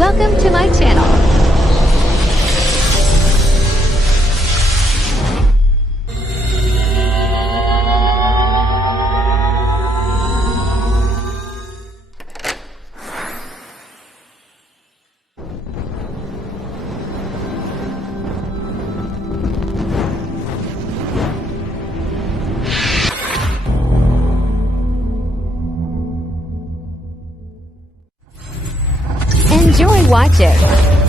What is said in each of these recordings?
Welcome to my channel. Enjoy watching.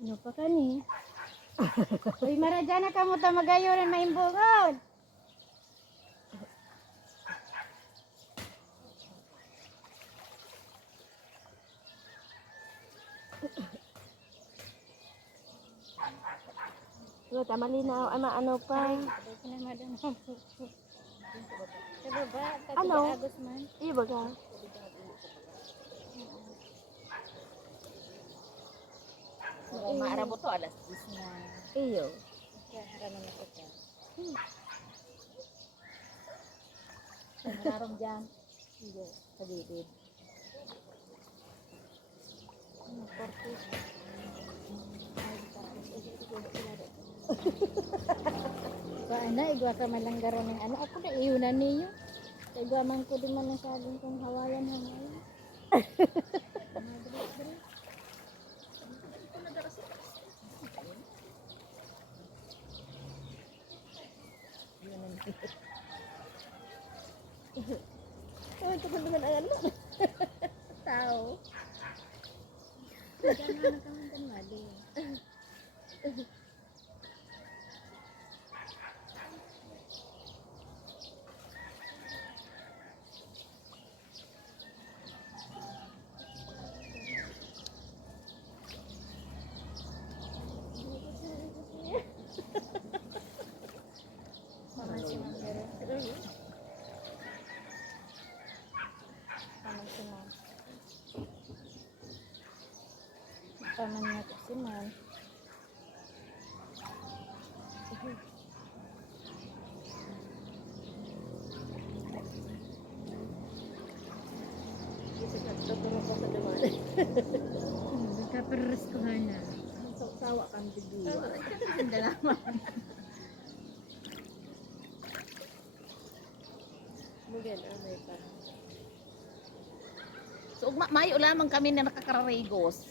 Ano pa ka ni? Uy, maradya na ka mo ta magayo rin maimbungod. Wala ta malinaw ano pa. Sabay ko na madam. Sa baba, Ano? Agos man. Iya baga. Maarabo to, alas 10 na. Iyo. Kaya haraman na kita. Narong dyan. Hindi, sa gilid. Paano, igwa ka malanggaro ng ano. Ako na iunan niyo. Igwa man ko din man ng saging kong hawayan. Oh, ito kan dengan ano. Tao. Kaya na nakamantan mali. Paman si Manggaro. Paman si Man. Paman niya ko si Man. Tuturo ko sa duman. Nagkaperes ko hana. Sawa kan diwa. Hindi naman. Mugen may pa. So, mayo lamang kami na nakakararigos.